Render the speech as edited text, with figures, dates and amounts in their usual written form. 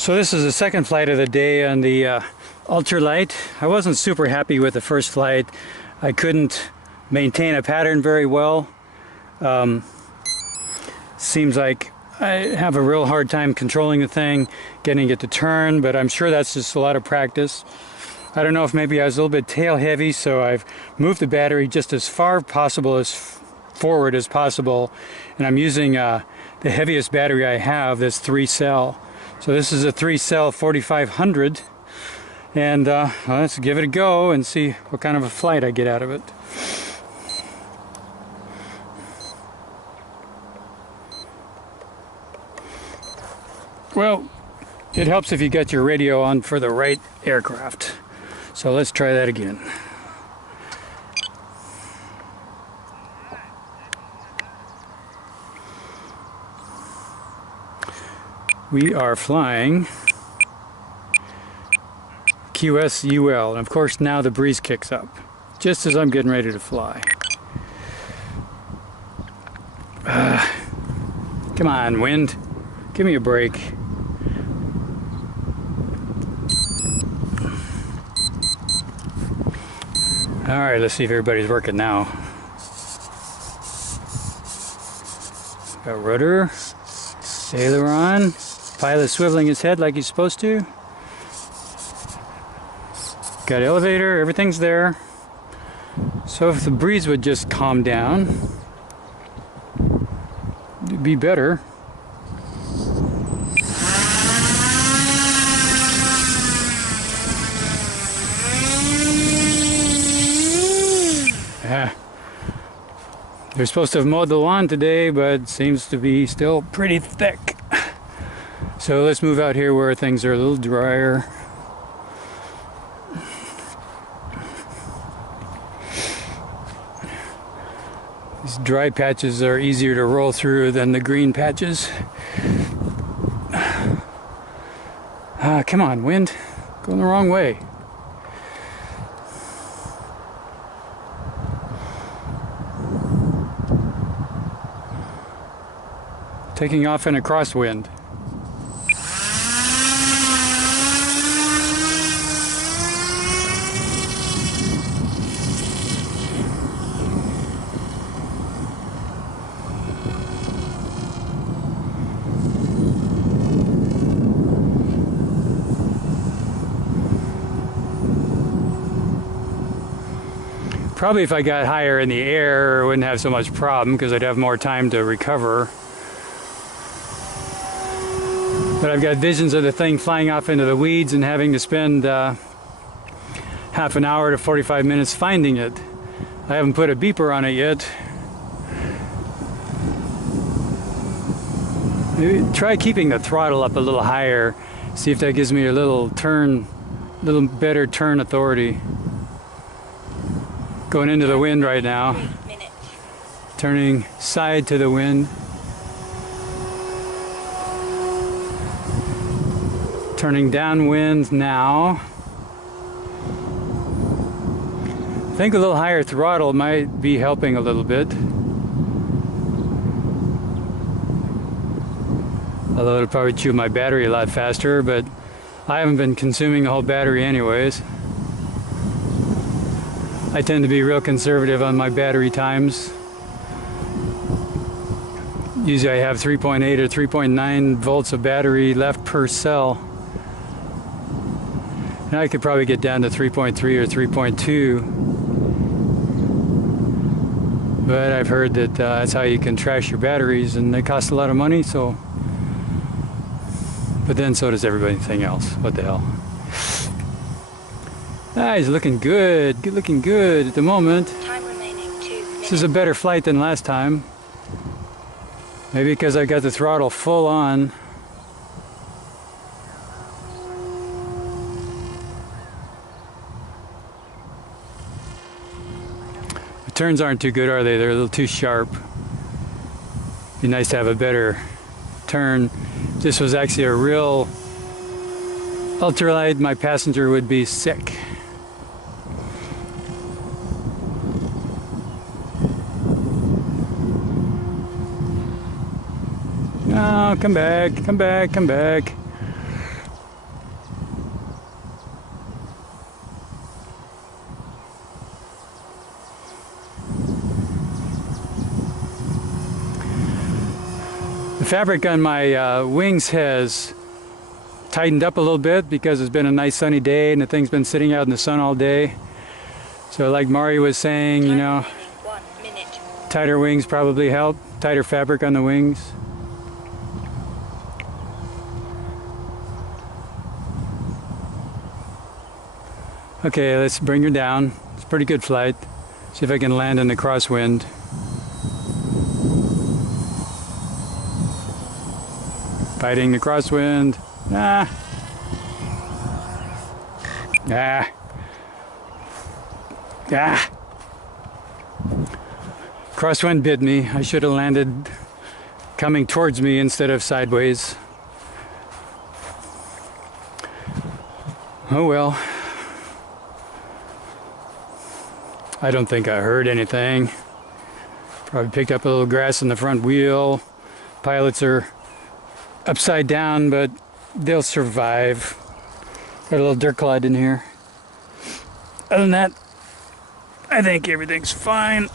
So this is the second flight of the day on the ultralight. I wasn't super happy with the first flight. I couldn't maintain a pattern very well. Seems like I have a real hard time controlling the thing, getting it to turn, but I'm sure that's just a lot of practice. I don't know if maybe I was a little bit tail heavy, so I've moved the battery just as far possible as forward as possible, and I'm using the heaviest battery I have, this 3-cell. So this is a 3-cell 4500, and well, let's give it a go and see what kind of a flight I get out of it. Well, it helps if you get your radio on for the right aircraft. So let's try that again. We are flying QSUL, and of course now the breeze kicks up, just as I'm getting ready to fly. Come on, wind, give me a break. Alright, let's see if everybody's working now. Got rudder, aileron. Pilot swiveling his head like he's supposed to. Got elevator, everything's there. So if the breeze would just calm down, it'd be better. Yeah. They're supposed to have mowed the lawn today, but it seems to be still pretty thick. So let's move out here where things are a little drier. These dry patches are easier to roll through than the green patches. Come on, wind. Going the wrong way. Taking off in a crosswind. Probably if I got higher in the air, I wouldn't have so much problem because I'd have more time to recover. But I've got visions of the thing flying off into the weeds and having to spend half an hour to 45 minutes finding it. I haven't put a beeper on it yet. Maybe try keeping the throttle up a little higher. See if that gives me a little better turn authority. Going into the wind right now. Turning side to the wind. Turning downwind now. I think a little higher throttle might be helping a little bit. Although it'll probably chew my battery a lot faster, but I haven't been consuming the whole battery anyways. I tend to be real conservative on my battery times. Usually I have 3.8 or 3.9 volts of battery left per cell. Now I could probably get down to 3.3 or 3.2. But I've heard that that's how you can trash your batteries, and they cost a lot of money, so. But then so does everything else. What the hell? Ah, he's looking good. Looking good at the moment. Time remaining 2 minutes. This is a better flight than last time. Maybe because I got the throttle full on. The turns aren't too good, are they? They're a little too sharp. Be nice to have a better turn. If this was actually a real ultralight, my passenger would be sick. No, come back, come back, come back. fabric on my wings has tightened up a little bit because it's been a nice sunny day and the thing's been sitting out in the sun all day. So like Mari was saying, you know, tighter wings probably help, tighter fabric on the wings. Okay, let's bring her down. It's a pretty good flight. See if I can land in the crosswind. Fighting the crosswind. Ah. Ah. Ah. Crosswind bit me. I should have landed coming towards me instead of sideways. Oh well. I don't think I heard anything. Probably picked up a little grass in the front wheel. Pilots are upside down, but they'll survive. Got a little dirt clod in here. Other than that, I think everything's fine.